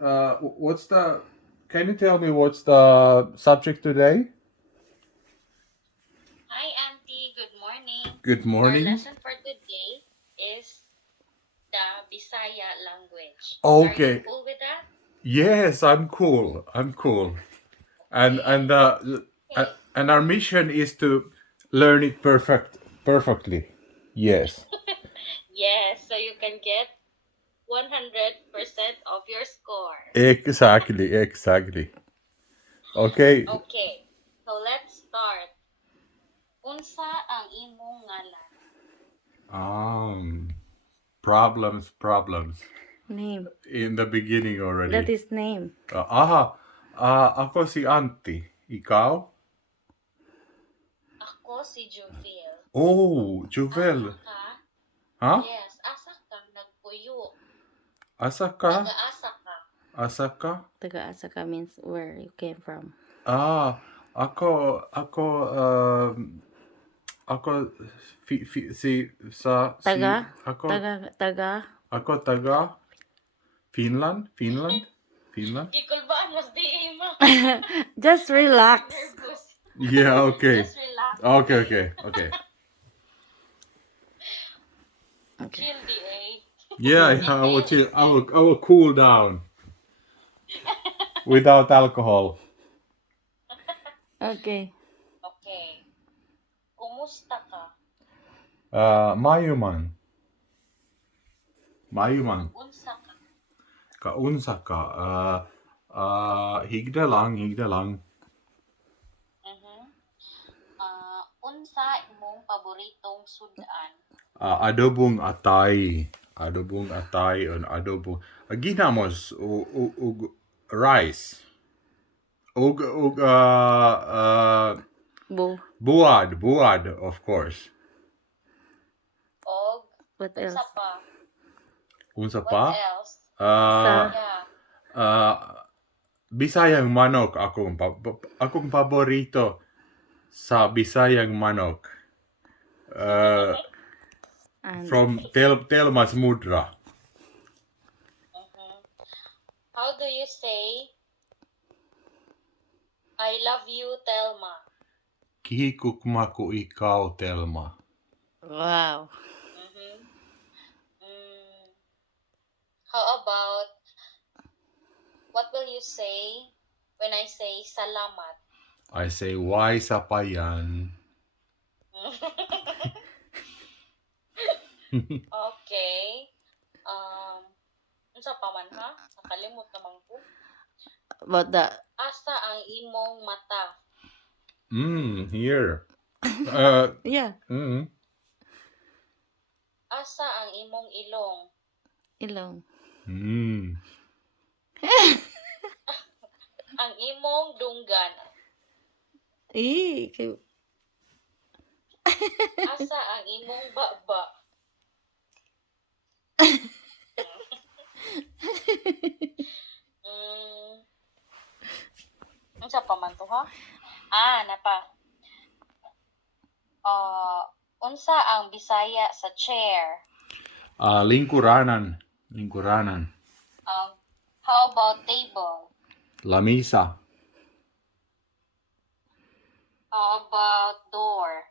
What's the? Can you tell me what's the subject today? Hi, Antti. Good morning. Good Our morning. lesson for today is the Bisaya language. Are you Okay. cool with that? Yes, I'm cool. I'm cool. And Okay. and uh, Okay. and our mission is to learn it perfectly. Yes. Yes, so you can get 100% of your score. Exactly. Okay. Okay. So let's start. Unsa ang imong ngalan? Um. Problems. Name. In the beginning That already. is name. Ako si Antti. Ikaw? Ako si Juvil. Oh, Asa Juvel. ka? Huh? Yes, asa kang nagpuyo. Asa ka? Taga-asa ka. Asa ka? Taga-Asaka means where you came from. Ah, ako, si, Taga? ako, Taga? ako taga Finland? Gikulbaan mas di mo. Just I'm getting relax. nervous. Yeah, okay. Just relax. Okay. Okay. Chill di eh. Yeah, Chill I will kayo chill. instead. I will cool down without alcohol. Okay. Okay. Kumusta ka? Mayuman. Unsa ka? Kaunsa ka? Higda lang. Mhm. Unsa imong paboritong sudan? Adobong atay. Adobong. Ginamos ug rice. Ug Bo. buad, of course. Og What unsa else? pa? Unsa What pa? else? Uh, Sa Yeah. Bisayang manok akong paborito sa Bisayang manok. and From Telmas Mudra. Mhm. How do you say I love you, Telma? Kihikukma ko ikaw, Telma. wow. Mhm. Mm, how about what will you say when I say salamat? I say, why sa pa yan? Okay. Unsa pa man ha? Nakalimot naman ko. About the Asa ang imong mata? Here. yeah, Mm. Asa ang imong ilong? ilong. Mm. Ang imong dunggan? Eh, Asa ang imong baba? Mm, unsa pa man to ha? Napa. Unsa ang Bisaya sa chair? Lingkuranan. How about table? Lamisa. How about door?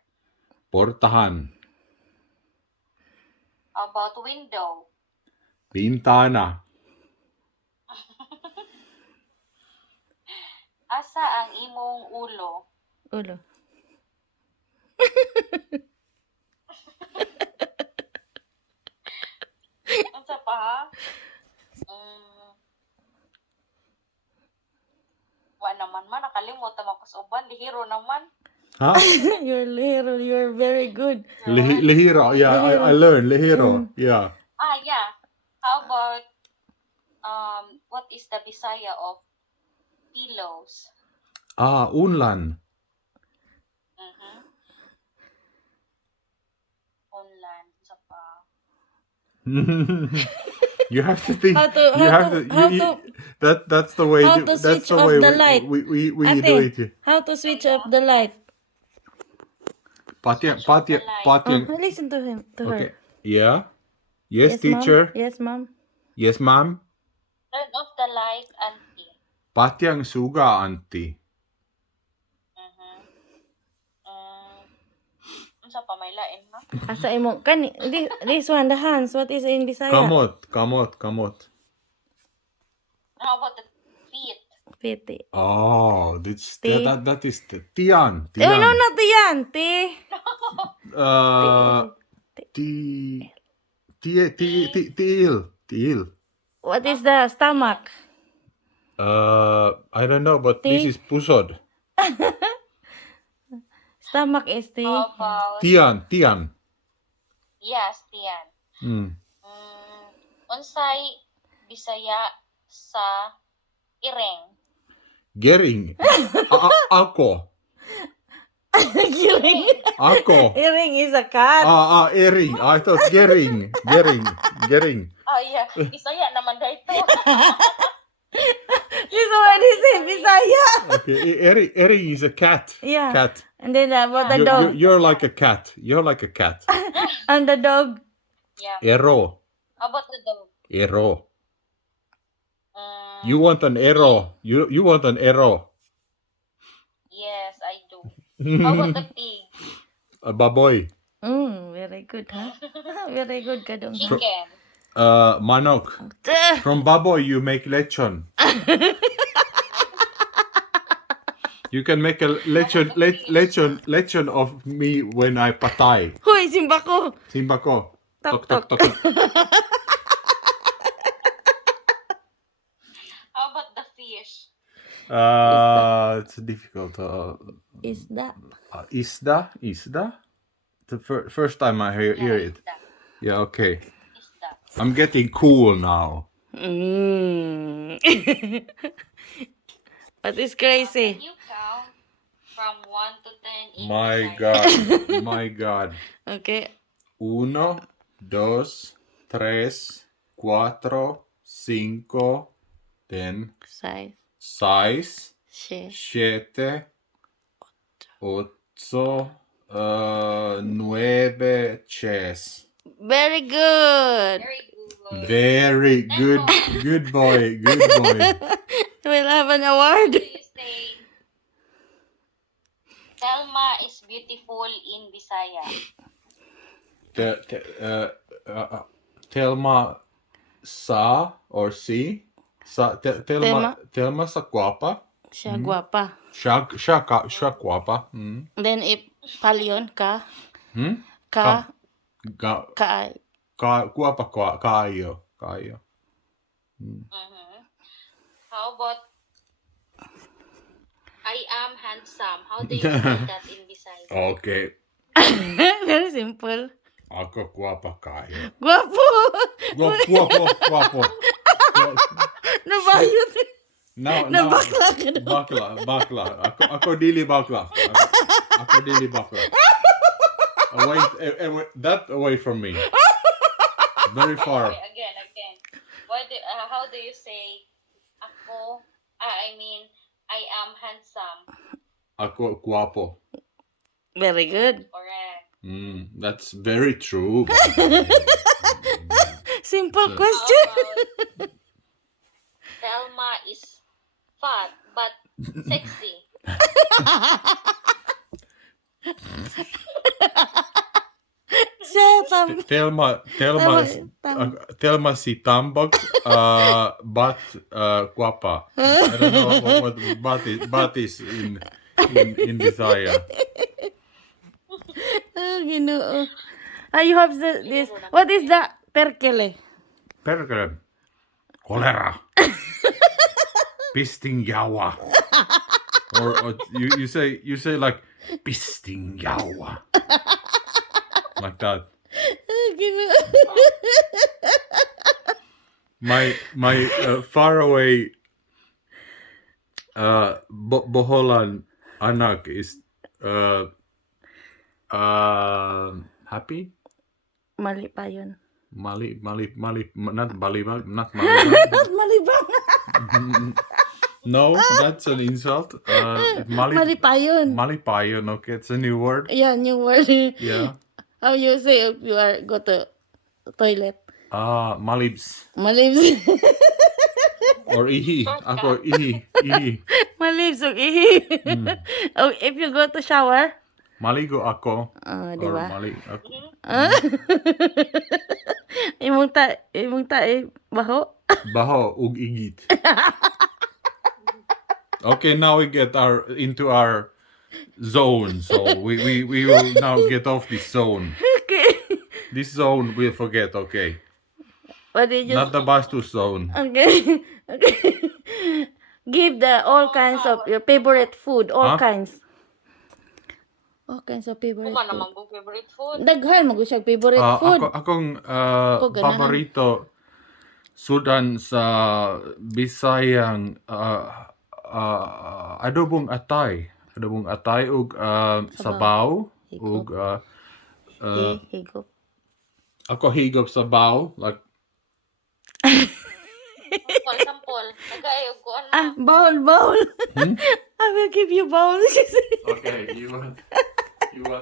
Portahan. How about window? Bintana. Asa ang imong ulo? Ulo. Unsa pa ha? Wa naman man nakalimot naman ko sa uban, lihiro naman. Huh? You're very good. Lihiro. Yeah, I learned. Lihiro. Yeah. Yeah. How about what is the Bisaya of pillows? Unlan. Mhm. Online sa pa. You have to think. That's the way. How to That's switch the off way the light? we Ate, do it. how to switch off the light? Switch off the light. Listen to him, to Okay. her. Yeah. Yes, Mom. teacher. Yes, mom. Yes, ma'am. Turn off the light, Antti. Patyang suga, Antti. Mhm. Unsa pa may lain ha? Asa imo kan this one the hands. What is in Bisaya? Kamot. How about the feet? Piti. Oh, Ti. that is the tian. Oh, no, not yan. Ti. Ti. Tiil. What is the stomach? I don't know, but this Ti. is pusod. Stomach is ti. How about Tian. yes, tiyan. Mm. Unsay Bisaya sa ireng? Gering. Ako. Giring. Ako. Earring is a cat. Ering. I thought gering. Oh yeah, Bisaya naman dahito. This already say Bisaya. Okay, ering is a cat. Yeah. Cat. And then about the dog. You're like a cat. And the dog. Yeah. Ero. How about the dog? Ero. Um, You want an ero. You want an ero. yes, I do. How about the pig? A baboy. Very good, huh? Very good, Kadong. Chicken. Manok. From baboy you make lechon. You can make a lechon of me when I patay. Hoy, simba ko. Simba ko. Tok, Tok. How about the fish? It's difficult. Isda. Isda. The first time I hear it. Isda. Yeah, okay. Isda. I'm getting cool now. What is Can crazy? you count from 1 to 10 in My God. Okay. 1, 2, 3, 4, 5, then Size. 6, She. 7, 8, 9, 10. Very good. Very Very good. good. Good boy. We'll have an How award. do you say Selma is beautiful in Bisaya? Telma sa or si? Telma sa guapa. Siya guapa. Siya guapa. Then if palyon ka. Guapa kaayo. How about I am handsome? How do you say that in Bisaya? Okay. Very simple. Ako guapa kaayo. Guapo. Guapo. Nabayot. No. Nabakla ka daw. Bakla. Ako dili bakla. Ako dili bakla. Away, that away from me. Very far. Okay, again. How do you say ako? I mean, I am handsome. Ako guapo. Very good. Correct. That's very true. Simple How question. about Selma is fat but sexy? Shut up. Telma si tambok, but guapa. I don't know what but is in Bisaya. Oh, Ginoo. You have this. What is the perkele? Perkele. Cholera. Pisting yawa. Or you say like pisting yawa. Like that. Oh, Ginoo. My faraway Boholan anak is happy. Mali pa yun. Mali, not balibag, not malibag. Not malibang. No, that's an insult. Mali pa yun. Malipayon, okay, it's a new word. Yeah, new word. Yeah. How you say if you are go to toilet? Malibs. Malibs. Or ihi. Ako Shortcut. ihi. Malisog ihi. Mm. Oh, if you go to shower, Maligo ako. di Or ba? mali ako. Mhm. Imong ta baho. Baho ug igit. Okay, now we get into our zone. So we will now get off this zone. Okay. This zone we'll forget, okay. What did you Not the Bastos zone. Okay. Okay. Give the all kinds of your favorite food, all Huh? kinds. All kinds of favorite Uma food. naman kong favorite food. Daghan mo siya favorite food. Akong Ako ganahan. paborito sudan sa Bisayang adobong atay. Adobong atay ug sabaw ug Higop. ako higop sabaw like Sampol. Nag-aayog ko ano. Bowl. I will give you bowl. okay, you want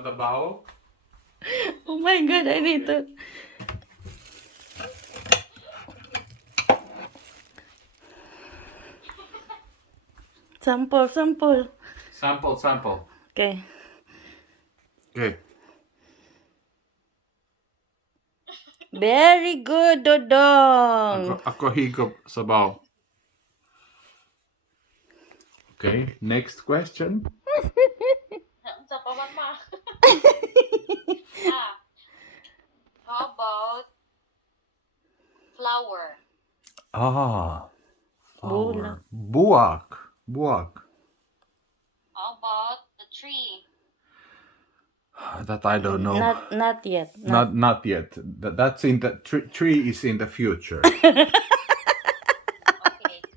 the bowl? Oh my God, I need to. Sample. Sample. Okay. Okay. Very good, Dodong. Ako higop sabaw. Okay, next question. Sa pamama. How about flower? Bola. Buwak. How about the tree? That I don't know. Not yet. Not yet. That's in the tree is in the future. Okay,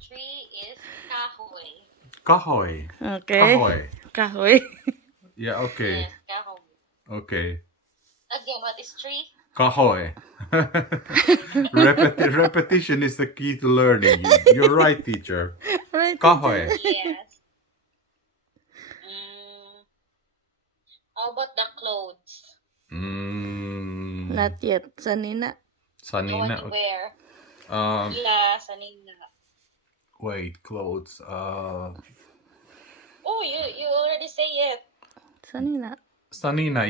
tree is kahoy. Kahoy. Okay. Kahoy. Yeah, okay. Yes, kahoy. Okay. Again, what is tree? Kahoy. Repetition is the key to learning. You're right, teacher. Right. Kahoy. Yes. How about the clothes? Not yet. Sanina. The one Sanina. you wear. Um, Sanina. wait, clothes. Oh, you already say it. Sanina. Sanina,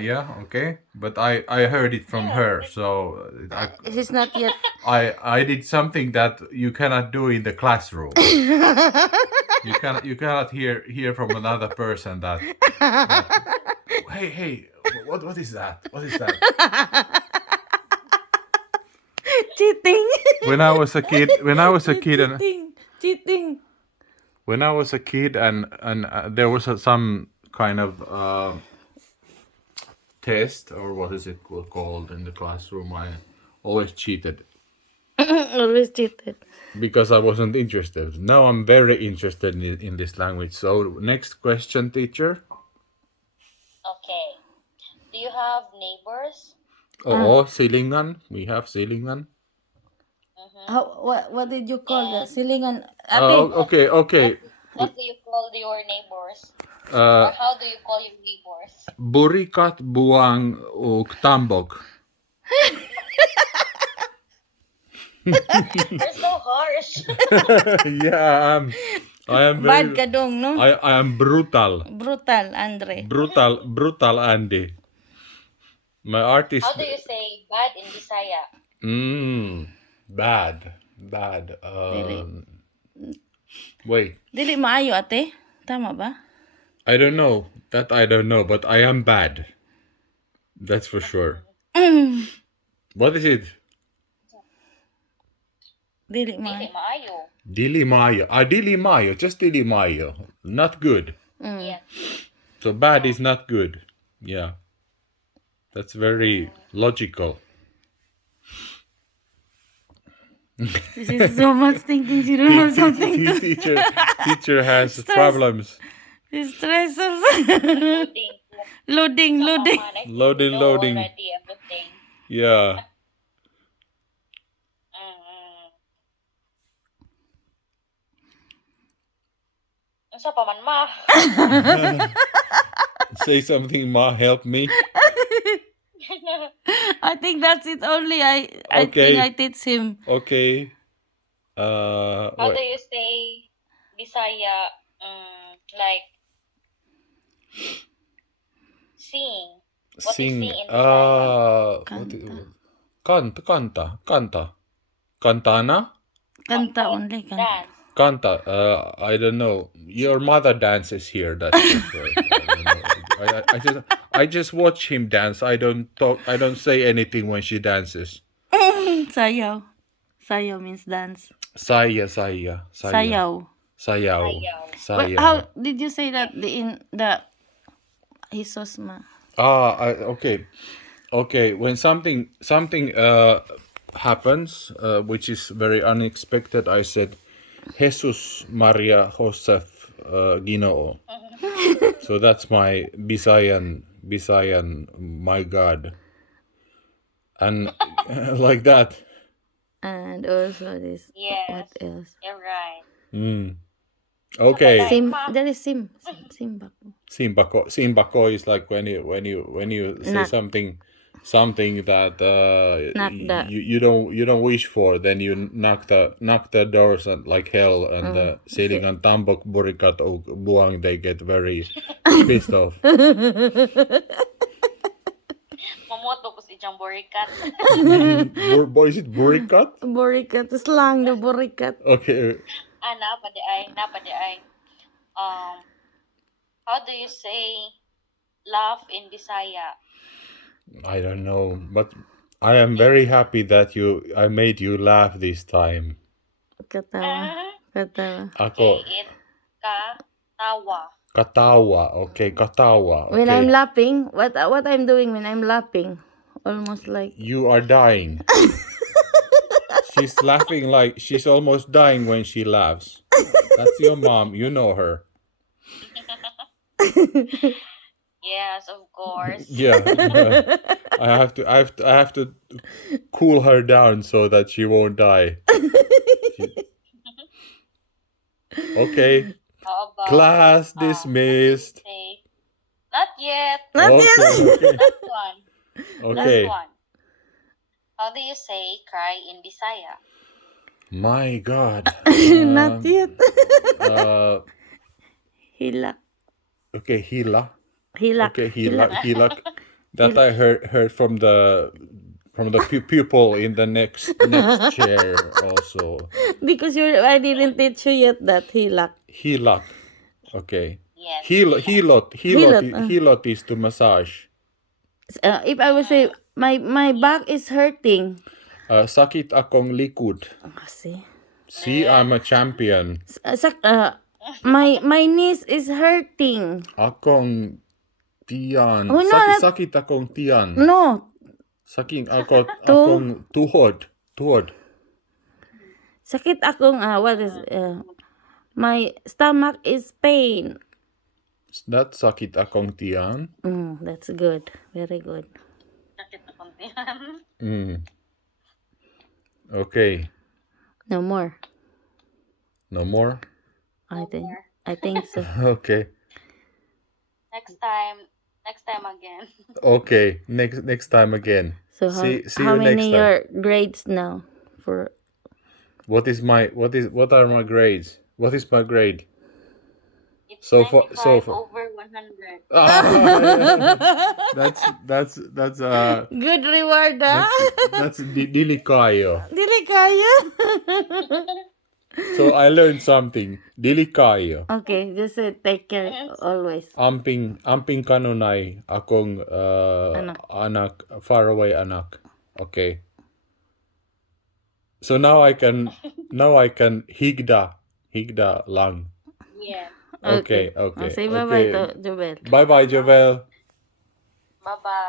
yeah, okay. But I heard it from her, so It's not yet. I did something that you cannot do in the classroom. You cannot hear from another person that hey, what is that? What is that? Cheating. When I was a kid and there was some kind of test, or what is it called in the classroom, I always cheated Always cheated. because I wasn't interested. Now I'm very interested in this language. So next question, teacher. Okay. Do you have neighbors? Oh, silingan. We have silingan. What did you call that? Silingan. Okay. What do you call your neighbors? Or Uh, how do you call your neighbors? Burikat, buang, ug tambok. You're so harsh. Yeah, I am very. Bad ka dong, no? I am brutal. Brutal, Andre. Brutal Andy. My artist. How do you say bad in Bisaya? Bad. Wait. Dili maayo, ate. Tama ba? I don't know. That I don't know, but I am bad. That's for sure. What is it? Dili Dili maayo. maayo. Dili mayo. Dili mayo. Just dili mayo. Not good. Yes. So bad is not good. Yeah. That's very logical. This is so much thinking. She don't have something to Teacher has Stress. problems. stress. Loading. Loading. Mama, I think Loading, you know loading. already everything. Yeah. Unsa pa man ma? Say something, Ma. Help me. I think that's it only. I Okay. think I teach him. Okay. How do wait. you say Bisaya? Like sing. What is Sing. sing in Bisaya? What Kanta. Kanta. Kantana? Kanta only. Kanta. Dance. Kanta. I don't know. Your mother dances here. That's for sure. I don't know. I just watch him dance. I don't talk. I don't say anything when she dances. Sayaw. Sayaw means dance. Saya. Sayaw. Sayaw. But Sayaw. how did you say that the Jesus ma? Okay. Okay, when something happens, which is very unexpected, I said, Jesus Maria Joseph Ginoo. So that's my Bisayan, my God, and like that. And also this. What Yes, else? you're right. Okay, Sim. Ha. There is Simbako. Simbako is like when you say Nak. something that Knock the. you don't wish for, then you knock the doors and like hell, and Seilingan Tambok Burikat o Buang, they get very pissed off. Mamot po si Jang Borikat. Is it Burikat? Borikat. Slang the borikat. Okay, Napadi ay. How do you say laugh in Bisaya? I don't know, but I am very happy that I made you laugh this time. Katawa. Katawa. Ako It's tawa. katawa, okay, katawa, When I'm okay. laughing, what I'm doing when I'm laughing, almost like You are dying. She's laughing like she's almost dying when she laughs. That's your mom. You know her. Yes, of course. Yeah. I have to cool her down so that she won't die. Okay. How about Class what do you dismissed. say? Not yet. not Okay. yet. Okay. Last one. Okay. Last one. How do you say cry in Bisaya? My God. Not yet. Hilak. Okay. Hila. Hilak. Okay. Hilak. That I heard from the pupil in the next chair also. Because I didn't teach you yet that hilak. Hilak. Okay. Yes. Hilot is to massage. If I would say my back is hurting. Sakit akong likod. See. See, I'm a champion. My knees is hurting. Akong tiyan. Oh, no, Sakit akong tiyan. No. Sakit akong tuhod. Sakit akong what is my stomach is pain. That's sakit akong tiyan. That's good. Very good. Sakit na kontihan. Okay. No more. No more? I think so. Okay. Next time again. Okay. Next time again. So See how you next many time. your grades now for What are my grades? What is my grade? It's So 95 far. over 100. That's good reward, that's dili kayo. Dili kaya. So I learned something. Dili kayo. Okay, just take care always. Amping kanunay akong anak, faraway anak. Okay. So now I can higda lang. Yes. Okay. Say bye-bye to Jovel. Bye-bye, Jovel. Bye-bye.